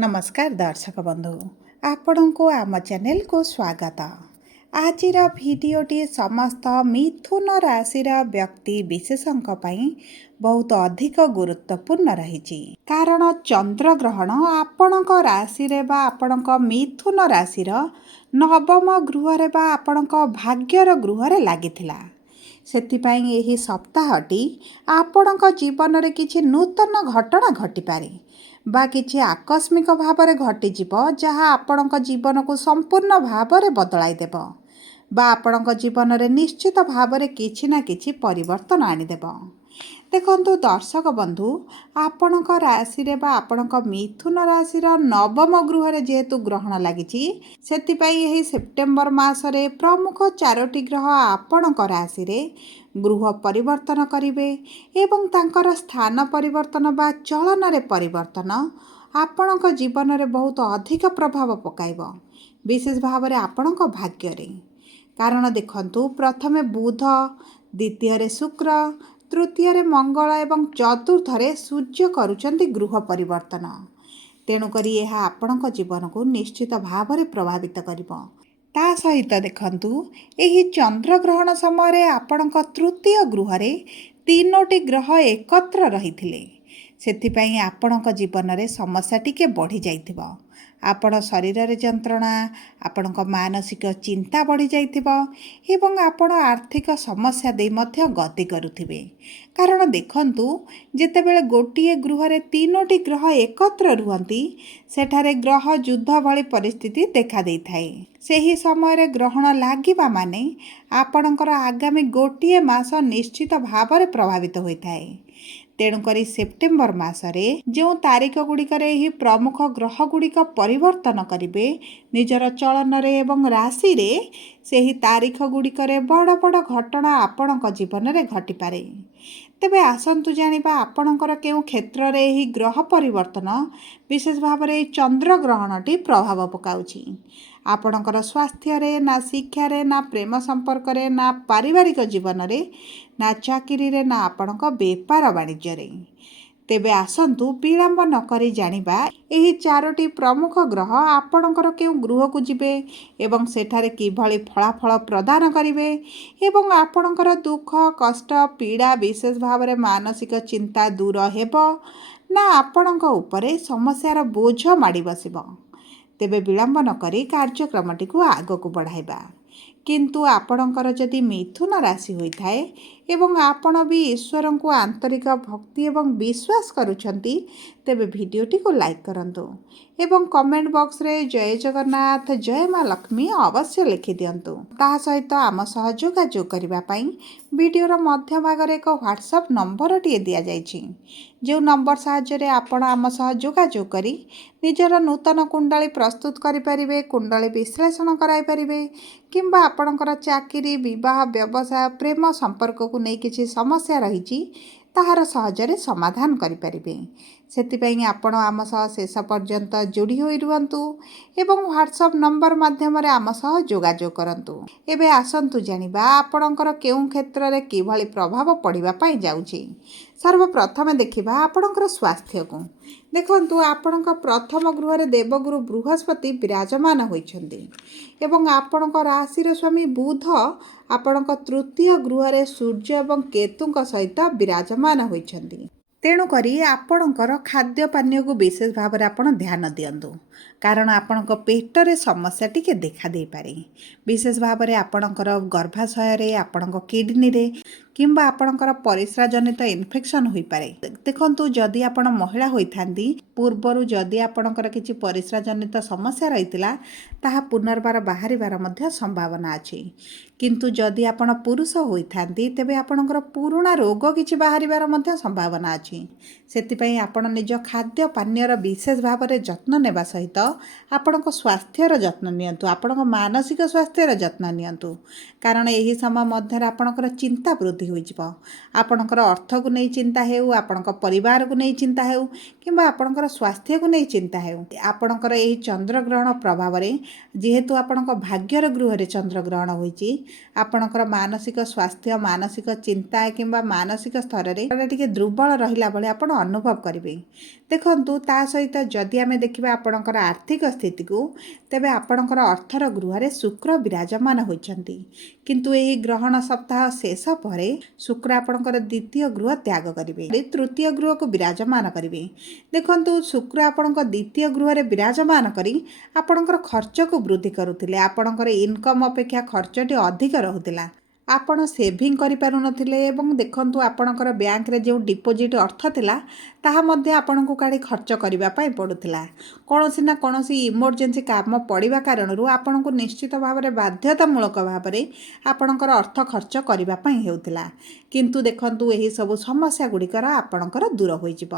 नमस्कार दर्शक बंधु आपण को आम चैनल को स्वागत। आज भिडटी समस्त मिथुन राशि व्यक्ति विशेषों बहुत अधिक गुरुत्वपूर्ण रही कारण चंद्र ग्रहण आपण राशि आपण मिथुन राशि नवम गृह आपण भाग्यर गृह लगी सेथिपाई एही सप्ताहटी आपणक जीवन में किछि नूतन घटना घटिपारे बा किछि आकस्मिक भाव में घटिजिब जहाँ आपणक जीवन को संपूर्ण भाव में बदलाई देब बा आपणक जीवन में निश्चित भाव में किछि ना किछि परिवर्तन आनीदेब। देखंतु दर्शक बंधु आपणक राशि रे बा आपणक मिथुन राशि नवम गृह जेहेतु ग्रहण लगी सेथिपाई एही सेप्टेम्बर मासरे प्रमुख 4टी ग्रह आपणक राशि रे गृह परिवर्तन करिवे एवं तांकर स्थान परिवर्तन बा चलन रे परिवर्तन आपणक जीवन रे बहुत अधिक प्रभाव पकाइब विशेष भाव में आपणक भाग्य रे। कारण देखंतु प्रथमे बुध, द्वितीय रे शुक्र, तृतीय रे मंगल एवं चतुर्थ रे सूर्य करुचंती गृह परिवर्तन। तेणुकरी यह आपणक जीवन को निश्चित भाव में प्रभावित करिब। ता सहित देखंतु एही चंद्र ग्रहण समय आपणक तृतीय गृह रे 3टी ग्रह एकत्र रहिथिले सेथिपाई आपणक जीवन में समस्या टिके बढ़ी जाइथिबो। आपण शरीर रे जंत्रणा, आपणक मानसिक चिंता बढ़ी जाइथिबो एवं आपण आर्थिक समस्या दे मध्य गति करुथिबे। कारण देखंतु जेतेबेले गोटिए गृह रे 3टी ग्रह एकत्र रुहंती सेठारे ग्रह युद्ध भली परिस्थिति देखा देइथाए। सेही समय रे ग्रहण लागिबा माने आपणकर आगामी गोटिए मास निश्चित भाव में प्रभावित होइथाए। तेणुकरी सेप्टेम्बर मासरे जो तारीख गुड़िकर यही प्रमुख ग्रह गुड़िक परिवर्तन करिवे निजर चलन रे एवं राशि रे सेही तारीख गुड़िकर बड़ बड़ घटना आपणक जीवन में घटिपारे। तेबे आसंतु जानिबा आपणकर केउ क्षेत्र रे यही ग्रह परिवर्तन विशेष भाव में चंद्र ग्रहणटी प्रभाव पकाउछि। आपणकर स्वास्थ्य रे ना शिक्षा रे ना प्रेम संपर्क रे ना पारिवारिक जीवन रे ना चाकरी रे ना आपणक बेपार वाणिज्य रे। तेबे आसंतु विलंब न करी जानिबा एही 4टी प्रमुख ग्रह आपणकर केउ गृह को जिबे एवं सेठारे किभली फलाफल प्रदान करिवे एवं आपणकर दुख कष्ट पीड़ा विशेष भाव में मानसिक चिंता दूर हेबो ना आपणक उपरे समस्यार बोझ माड़ी बसिबो। तेबे विलंब न करी कार्यक्रमटी को आगक बढ़ाइबा। किंतु आपणकर जदि मिथुन राशि होइथाए एवं आपण भी ईश्वर को आंतरिक भक्ति एवं विश्वास करुछंती तेबे भिडियोटी को लाइक करंतु एवं कमेंट बॉक्स रे जय जगन्नाथ जय मां लक्ष्मी अवश्य लिखि दियंतु। ता सहित आम सह जोगाजोग करिबा पई वीडियोर मध्य भाग रे एक व्हाट्सएप नंबर टिए दिया जाइछि जो नंबर साहाय्य रे आपण आम सह जोगाजोग करी निजर नूतन कुंडली प्रस्तुत करि परिबे, कुंडली विश्लेषण कराई परिबे किंबा आपणकर चाकरी विवाह व्यवसाय प्रेम संपर्क को नहीं किसी समस्या रही ताहार सहजरे समाधान करिपारिबे। सेतिपई आपण आम सह शेष पर्यंत जोड़ी होई रुहंतु एवं व्हाट्सएप नंबर माध्यम रे आम सह जोगाजोग करंतु। एबे आसंतु जानिबा आपणकर केउ क्षेत्र रे किभली प्रभाव पड़िबा पई जाउछि। सर्वप्रथम देखिबा आपणकर स्वास्थ्य को। देखंतु आपणक प्रथम गृह रे देवगुरु बृहस्पति विराजमान होइछन्ति एवं आपणक राशि स्वामी बुध आपणक तृतीय गृह रे सूर्य एवं केतुंक सहित विराजमान होइछन्ति। तेणुकरी आपणकर खाद्य पानीय को विशेष भाव में आपण ध्यान दियंतु कारण आपणक पेटरे समस्या टिके देखा दे पारे। विशेष भाव में आपणकर गर्भाशय रे आपणक किडनी रे किंबा आपणकर परिस्रा जनित इन्फेक्शन होई पारे। देखंतु जदि आपण महिला होइथांती पूर्वरु जदि आपणकर किछि परिस्रा जनित समस्या रहितला ताहा पुनर्बार बाहरिबार मध्य संभावना अछि। किंतु जदि आपण पुरुष होइथांती तेबे आपणकर पुरुणा रोग किछि बाहरिबार मध्य संभावना अछि। सेतिपई आपण निज खाद्य पानीयर विशेष भाव में जत्न नेबा सहित आपणक स्वास्थ्यर जत्न नियंतु, आपणक मानसिक स्वास्थ्यर जत्न नियंतु कारण एही समय मध्य आपणकर चिंता वृद्धि ହୋଇଯିବ। ଆପଣଙ୍କର ଅର୍ଥକୁ ନେଇ ଚିନ୍ତା ହେଉ, ଆପଣଙ୍କ ପରିବାରକୁ ନେଇ ଚିନ୍ତା ହେଉ କିମ୍ବା ଆପଣଙ୍କର ସ୍ୱାସ୍ଥ୍ୟକୁ ନେଇ ଚିନ୍ତା ହେଉ, ଆପଣଙ୍କର ଏହି ଚନ୍ଦ୍ରଗ୍ରହଣ ପ୍ରଭାବରେ ଯେହେତୁ ଆପଣଙ୍କ ଭାଗ୍ୟର ଗୃହରେ ଚନ୍ଦ୍ରଗ୍ରହଣ ହୋଇଛି, ଆପଣଙ୍କର ମାନସିକ ସ୍ୱାସ୍ଥ୍ୟ, ମାନସିକ ଚିନ୍ତା କିମ୍ବା ମାନସିକ ସ୍ତରରେ ଟିକେ ଦୁର୍ବଳ ରହିଲା ଭଳି ଆପଣ ଅନୁଭବ କରିବେ। ଦେଖନ୍ତୁ, ତା ସହିତ ଯଦି ଆମେ ଦେଖିବା ଆପଣଙ୍କର ଆର୍ଥିକ ସ୍ଥିତିକୁ, ତେବେ ଆପଣଙ୍କର ଅର୍ଥର ଗୃହରେ ଶୁକ୍ର ବିରାଜମାନ ହୋଇଛନ୍ତି। କିନ୍ତୁ ଏହି ଗ୍ରହଣ ସପ୍ତାହ ଶେଷ ପରେ ଶୁକ୍ର ଆପଣଙ୍କର ଦ୍ୱିତୀୟ ଗୃହ ତ୍ୟାଗ କରିବେ, ତୃତୀୟ ଗୃହକୁ ବିରାଜମାନ କରିବେ। ଦେଖନ୍ତୁ, ଶୁକ୍ର ଆପଣଙ୍କ ଦ୍ୱିତୀୟ ଗୃହରେ ବିରାଜମାନ କରି ଆପଣଙ୍କର ଖର୍ଚ୍ଚକୁ ବୃଦ୍ଧି କରୁଥିଲେ। ଆପଣଙ୍କର ଇନକମ୍ ଅପେକ୍ଷା ଖର୍ଚ୍ଚଟି ଅଧିକ ରହୁଥିଲା। ଆପଣ ସେଭିଂ କରିପାରୁନଥିଲେ ଏବଂ ଦେଖନ୍ତୁ, ଆପଣଙ୍କର ବ୍ୟାଙ୍କରେ ଯେଉଁ ଡିପୋଜିଟ୍ ଅର୍ଥ ଥିଲା ତାହା ମଧ୍ୟ ଆପଣଙ୍କୁ କାଢ଼ି ଖର୍ଚ୍ଚ କରିବା ପାଇଁ ପଡ଼ୁଥିଲା। କୌଣସି ନା କୌଣସି ଇମର୍ଜେନ୍ସି କାମ ପଡ଼ିବା କାରଣରୁ ଆପଣଙ୍କୁ ନିଶ୍ଚିତ ଭାବରେ ବାଧ୍ୟତାମୂଳକ ଭାବରେ ଆପଣଙ୍କର ଅର୍ଥ ଖର୍ଚ୍ଚ କରିବା ପାଇଁ ହେଉଥିଲା। କିନ୍ତୁ ଦେଖନ୍ତୁ, ଏହିସବୁ ସମସ୍ୟା ଗୁଡ଼ିକର ଆପଣଙ୍କର ଦୂର ହୋଇଯିବ।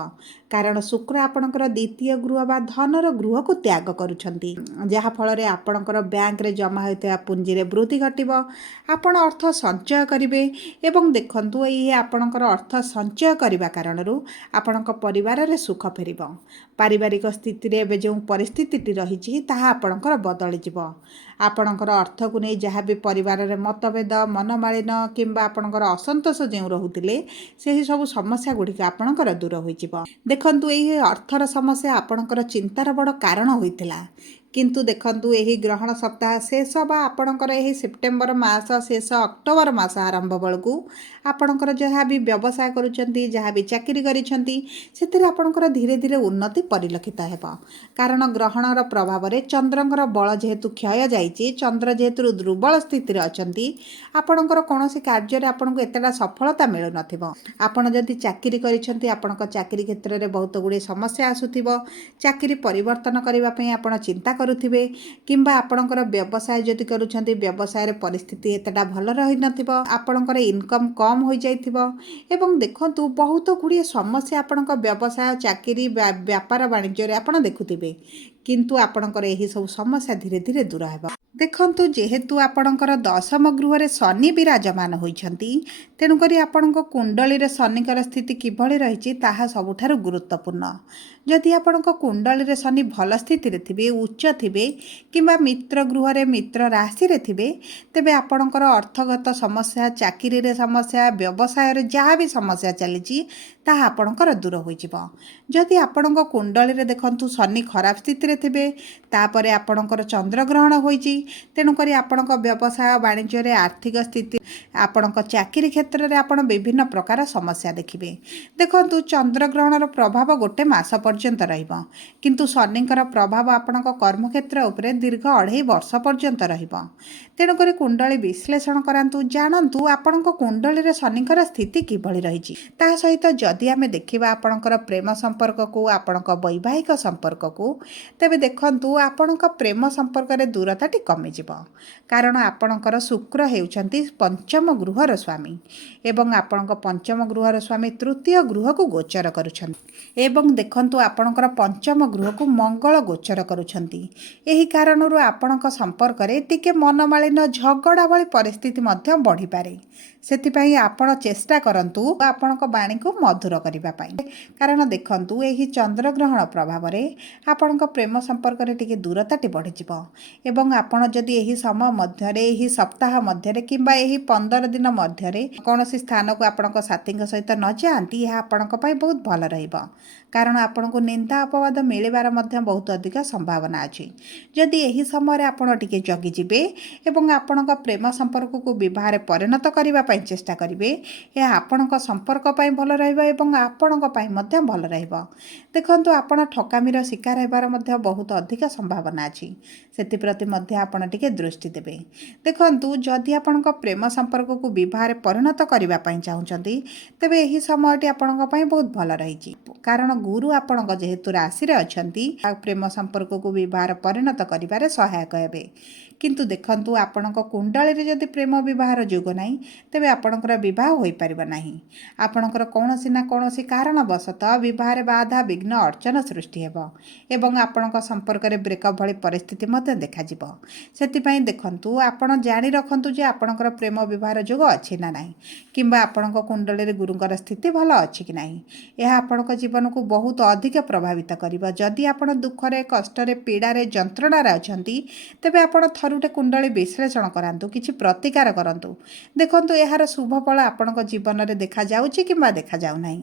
କାରଣ ଶୁକ୍ର ଆପଣଙ୍କର ଦ୍ୱିତୀୟ ଗୃହ ବା ଧନର ଗୃହକୁ ତ୍ୟାଗ କରୁଛନ୍ତି, ଯାହାଫଳରେ ଆପଣଙ୍କର ବ୍ୟାଙ୍କରେ ଜମା ହୋଇଥିବା ପୁଞ୍ଜିରେ ବୃଦ୍ଧି ଘଟିବ। ଆପଣ ଅର୍ଥ ସଞ୍ଚୟ କରିବେ ଏବଂ ଦେଖନ୍ତୁ, ଏହି ଆପଣଙ୍କର ଅର୍ଥ ସଞ୍ଚୟ କରିବା କାରଣରୁ ଆପଣଙ୍କ ପରିବାରରେ ସୁଖ ଫେରିବ। ପାରିବାରିକ ସ୍ଥିତିରେ ଏବେ ଯେଉଁ ପରିସ୍ଥିତିଟି ରହିଛି ତାହା ଆପଣଙ୍କର ବଦଳିଯିବ। ଆପଣଙ୍କର ଅର୍ଥକୁ ନେଇ ଯାହା ବି ପରିବାରରେ ମତଭେଦ, ମନମାଳିନ କିମ୍ବା ଆପଣଙ୍କର ଅସନ୍ତୋଷ ଯେଉଁ ରହୁଥିଲେ, ସେହି ସବୁ ସମସ୍ୟା ଗୁଡ଼ିକ ଆପଣଙ୍କର ଦୂର ହୋଇଯିବ। ଦେଖନ୍ତୁ, ଏହି ଅର୍ଥର ସମସ୍ୟା ଆପଣଙ୍କର ଚିନ୍ତାର ବଡ଼ କାରଣ ହୋଇଥିଲା। କିନ୍ତୁ ଦେଖନ୍ତୁ, ଏହି ଗ୍ରହଣ ସପ୍ତାହ ଶେଷ ବା ଆପଣଙ୍କର ଏହି ସେପ୍ଟେମ୍ବର ମାସ ଶେଷ, ଅକ୍ଟୋବର ମାସ ଆରମ୍ଭ ବେଳକୁ ଆପଣଙ୍କର ଯାହା ବି ବ୍ୟବସାୟ କରୁଛନ୍ତି, ଯାହା ବି ଚାକିରି କରିଛନ୍ତି, ସେଥିରେ ଆପଣଙ୍କର ଧୀରେ ଧୀରେ ଉନ୍ନତି ପରିଲକ୍ଷିତ ହେବ। କାରଣ ଗ୍ରହଣର ପ୍ରଭାବରେ ଚନ୍ଦ୍ରଙ୍କର ବଳ ଯେହେତୁ କ୍ଷୟ ଯାଇଛି, ଚନ୍ଦ୍ର ଯେହେତୁ ଦୁର୍ବଳ ସ୍ଥିତିରେ ଅଛନ୍ତି, ଆପଣଙ୍କର କୌଣସି କାର୍ଯ୍ୟରେ ଆପଣଙ୍କୁ ଏତେଟା ସଫଳତା ମିଳୁନଥିବ। ଆପଣ ଯଦି ଚାକିରି କରିଛନ୍ତି, ଆପଣଙ୍କ ଚାକିରି କ୍ଷେତ୍ରରେ ବହୁତ ଗୁଡ଼ିଏ ସମସ୍ୟା ଆସୁଥିବ। ଚାକିରି ପରିବର୍ତ୍ତନ କରିବା ପାଇଁ ଆପଣ ଚିନ୍ତା କରୁଥିବେ କିମ୍ବା ଆପଣଙ୍କର ବ୍ୟବସାୟ ଯଦି କରୁଛନ୍ତି, ବ୍ୟବସାୟରେ ପରିସ୍ଥିତି ଏତେଟା ଭଲ ରହିନଥିବ, ଆପଣଙ୍କର ଇନକମ୍ କମ୍ ହୋଇଯାଇଥିବ ଏବଂ ଦେଖନ୍ତୁ, ବହୁତ ଗୁଡ଼ିଏ ସମସ୍ୟା ଆପଣଙ୍କ ବ୍ୟବସାୟ, ଚାକିରି, ବ୍ୟାପାର ବାଣିଜ୍ୟରେ ଆପଣ ଦେଖୁଥିବେ। କିନ୍ତୁ ଆପଣଙ୍କର ଏହି ସବୁ ସମସ୍ୟା ଧୀରେ ଧୀରେ ଦୂର ହେବ। ଦେଖନ୍ତୁ, ଯେହେତୁ ଆପଣଙ୍କର ଦଶମ ଗୃହରେ ଶନି ବିରାଜମାନ ହୋଇଛନ୍ତି, ତେଣୁକରି ଆପଣଙ୍କ କୁଣ୍ଡଳୀରେ ଶନିଙ୍କର ସ୍ଥିତି କିଭଳି ରହିଛି ତାହା ସବୁଠାରୁ ଗୁରୁତ୍ୱପୂର୍ଣ୍ଣ। ଯଦି ଆପଣଙ୍କ କୁଣ୍ଡଳୀରେ ଶନି ଭଲ ସ୍ଥିତିରେ ଥିବେ, ଉଚ୍ଚ ଥିବେ କିମ୍ବା ମିତ୍ର ଗୃହରେ, ମିତ୍ର ରାଶିରେ ଥିବେ, ତେବେ ଆପଣଙ୍କର ଅର୍ଥଗତ ସମସ୍ୟା, ଚାକିରିରେ ସମସ୍ୟା, ବ୍ୟବସାୟରେ ଯାହା ବି ସମସ୍ୟା ଚାଲିଛି ତାହା ଆପଣଙ୍କର ଦୂର ହୋଇଯିବ। ଯଦି ଆପଣଙ୍କ କୁଣ୍ଡଳୀରେ ଦେଖନ୍ତୁ ଶନି ଖରାପ ସ୍ଥିତିରେ ଥିବେ, ତାପରେ ଆପଣଙ୍କର ଚନ୍ଦ୍ରଗ୍ରହଣ ହୋଇଛି, ତେଣୁକରି ଆପଣଙ୍କ ବ୍ୟବସାୟ ବାଣିଜ୍ୟରେ, ଆର୍ଥିକ ସ୍ଥିତି, ଆପଣଙ୍କ ଚାକିରି କ୍ଷେତ୍ରରେ ଆପଣ ବିଭିନ୍ନ ପ୍ରକାର ସମସ୍ୟା ଦେଖିବେ। ଦେଖନ୍ତୁ, ଚନ୍ଦ୍ରଗ୍ରହଣର ପ୍ରଭାବ ଗୋଟେ ମାସ ପର୍ଯ୍ୟନ୍ତ ରହିବ, କିନ୍ତୁ ଶନିଙ୍କର ପ୍ରଭାବ ଆପଣଙ୍କ କର୍ମକ୍ଷେତ୍ର ଉପରେ ଦୀର୍ଘ 2.5 ବର୍ଷ ପର୍ଯ୍ୟନ୍ତ ରହିବ। ତେଣୁକରି କୁଣ୍ଡଳୀ ବିଶ୍ଳେଷଣ କରାନ୍ତୁ, ଜାଣନ୍ତୁ ଆପଣଙ୍କ କୁଣ୍ଡଳୀରେ ଶନିଙ୍କର ସ୍ଥିତି କିଭଳି ରହିଛି। ତା ସହିତ ଯଦି ଆମେ ଦେଖିବା ଆପଣଙ୍କର ପ୍ରେମ ସମ୍ପର୍କକୁ, ଆପଣଙ୍କ ବୈବାହିକ ସମ୍ପର୍କକୁ, ତେବେ ଦେଖନ୍ତୁ, ଆପଣଙ୍କ ପ୍ରେମ ସମ୍ପର୍କରେ ଦୂରତାଟି କମିଯିବ। କାରଣ ଆପଣଙ୍କର ଶୁକ୍ର ହେଉଛନ୍ତି ପଞ୍ଚମ ଗୃହର ସ୍ୱାମୀ ଏବଂ ଆପଣଙ୍କ ପଞ୍ଚମ ଗୃହର ସ୍ୱାମୀ ତୃତୀୟ ଗୃହକୁ ଗୋଚର କରୁଛନ୍ତି ଏବଂ ଦେଖନ୍ତୁ, ଆପଣଙ୍କର ପଞ୍ଚମ ଗୃହକୁ ମଙ୍ଗଳ ଗୋଚର କରୁଛନ୍ତି। ଏହି କାରଣରୁ ଆପଣଙ୍କ ସମ୍ପର୍କରେ ଟିକେ ମନମାଳିନ, ଝଗଡ଼ା ଭଳି ପରିସ୍ଥିତି ମଧ୍ୟ ବଢ଼ିପାରେ। ସେଥିପାଇଁ ଆପଣ ଚେଷ୍ଟା କରନ୍ତୁ ଆପଣଙ୍କ ବାଣୀକୁ ମଧୁର କରିବା ପାଇଁ। କାରଣ ଦେଖନ୍ତୁ, ଏହି ଚନ୍ଦ୍ରଗ୍ରହଣ ପ୍ରଭାବରେ ଆପଣଙ୍କ ପ୍ରେମ ସମ୍ପର୍କରେ ଟିକେ ଦୂରତାଟି ବଢ଼ିଯିବ ଏବଂ ଆପଣ ଯଦି ଏହି ସମୟ ମଧ୍ୟରେ, ଏହି ସପ୍ତାହ ମଧ୍ୟରେ କିମ୍ବା ଏହି 15 ଦିନ ମଧ୍ୟରେ କୌଣସି ସ୍ଥାନକୁ ଆପଣଙ୍କ ସାଥୀଙ୍କ ସହିତ ନ ଯାଆନ୍ତି, ଏହା ଆପଣଙ୍କ ପାଇଁ ବହୁତ ଭଲ ରହିବ। କାରଣ ଆପଣଙ୍କୁ ନିନ୍ଦା ଅପବାଦ ମିଳିବାର ମଧ୍ୟ ବହୁତ ଅଧିକ ସମ୍ଭାବନା ଅଛି। ଯଦି ଏହି ସମୟରେ ଆପଣ ଟିକେ ଜଗିଯିବେ ଏବଂ ଆପଣଙ୍କ ପ୍ରେମ ସମ୍ପର୍କକୁ ବିବାହରେ ପରିଣତ କରିବା ପାଇଁ ଚେଷ୍ଟା କରିବେ, ଏହା ଆପଣଙ୍କ ସମ୍ପର୍କ ପାଇଁ ଭଲ ରହିବ ଏବଂ ଆପଣଙ୍କ ପାଇଁ ମଧ୍ୟ ଭଲ ରହିବ। ଦେଖନ୍ତୁ, ଆପଣ ଠକାମିର ଶିକାର ହେବାର ମଧ୍ୟ ବହୁତ ଅଧିକ ସମ୍ଭାବନା ଅଛି। ସେଥିପ୍ରତି ମଧ୍ୟ ଆପଣ ଟିକେ ଦୃଷ୍ଟି ଦେବେ। ଦେଖନ୍ତୁ, ଯଦି ଆପଣଙ୍କ ପ୍ରେମ ସମ୍ପର୍କକୁ ବିବାହରେ ପରିଣତ କରିବା ପାଇଁ ଚାହୁଁଛନ୍ତି, ତେବେ ଏହି ସମୟଟି ଆପଣଙ୍କ ପାଇଁ ବହୁତ ଭଲ ରହିଛି। କାରଣ ଗୁରୁ ଆପଣଙ୍କ ଯେହେତୁ ରାଶିରେ ଅଛନ୍ତି, ପ୍ରେମ ସମ୍ପର୍କକୁ ବିବାହରେ ପରିଣତ କରିବାରେ ସହାୟକ ହେବେ। किंतु देखंतु आपणक कुंडली जदि प्रेम विवाहर जोग नाही तेबे आपणकर विवाह होई परिबा नाही। आपणकर कौनसी ना कौनसी कारणवशतः विवाह बाधा विघ्न अर्चन सृष्टि हेब एवं आपणक संपर्क में ब्रेकअप भली परिस्थिति मध्य देखाजिब। सेतिपई देखंतु आपण जानि रखंतु जे आपणकर प्रेम विवाहर जोग अछि ना नाही किंबा आपणक कुंडली गुरुंकर स्थिति भल अछि कि नाही। यह आपणक जीवन को बहुत अधिक प्रभावित करिबा। जदि आपण दुखरे कष्टरे पीड़ारे जंत्रणारे अछंती तेबे आपण थरुटे कुंडली विश्लेषण करांतु किछि प्रतिकार करंतु। देखंतु एहार शुभ फल आपणक जीवन में देखा जाउछि किंबा देखा जाउ नाही।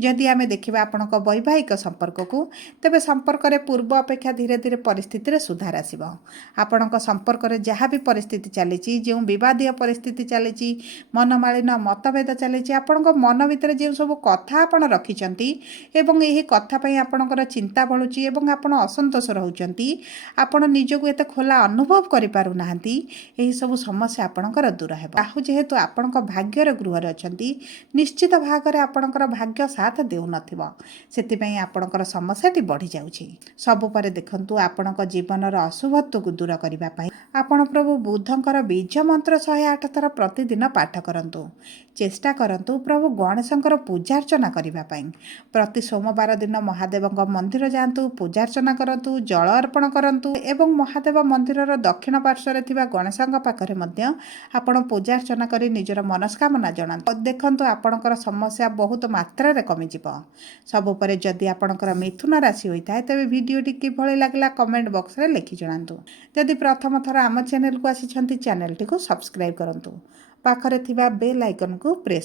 जदि आमे देखिबा आपणक वैवाहिक संपर्क को तेबे संपर्क रे पूर्व अपेक्षा धीरे धीरे परिस्थिति रे सुधार आसिबो। आपणक संपर्क रे जहाँ भी परिस्थिति चलीछि जो विवादीय परिस्थिति चलीछि मनमालिन मतभेद चलीछि आपणक मन भितर जे सब कथा आपण रखिचंती एवं एही कथा पई आपणकर चिंता बढुछि एवं आपण असंतोष रहउचंती आपण निजको एते खोला अनुभव करि पारु नाहंती एही सब समस्या आपणकर दूर हेबो। राहु जेहेतु आपणक भाग्यर गृहरे अछंती निश्चित भागरे आपणकर भाग्य साथ देउ नथिबो सेतिपई आपणकर समस्याटी बढ़ी जाउछि। सब परे देखंतु आपणक जीवनर अशुभत्व को दूर करिबा पई आपण प्रभु बुद्धंकर बीज मंत्र 108 थर प्रतिदिन पाठ करंतु। चेष्टा करंतु प्रभु गणेशंकर पूजा अर्चना करिबा पई। प्रति सोमवार दिन महादेवंक मंदिर जांतु पूजा अर्चना करंतु जल अर्पण करंतु एवं महादेव मंदिरर दक्षिण पार्श्वरे थिबा गणेशंक पाखरे मध्य आपण पूजा अर्चना करी निजर मनस्कामना जणांतु। देखंतु आपणकर समस्या बहुत मात्रा रे कमी जिवो। सब परे जदि आपणकर मिथुन राशि होइताय तबे वीडियोटी किभଳି लागला कमेंट बॉक्स रे लिखि जणांतु। जदि प्रथम थर आम चैनल को आसीछंती चैनल टी को सब्सक्राइब करंतु। पाखरे थिबा बेल आइकन को प्रेस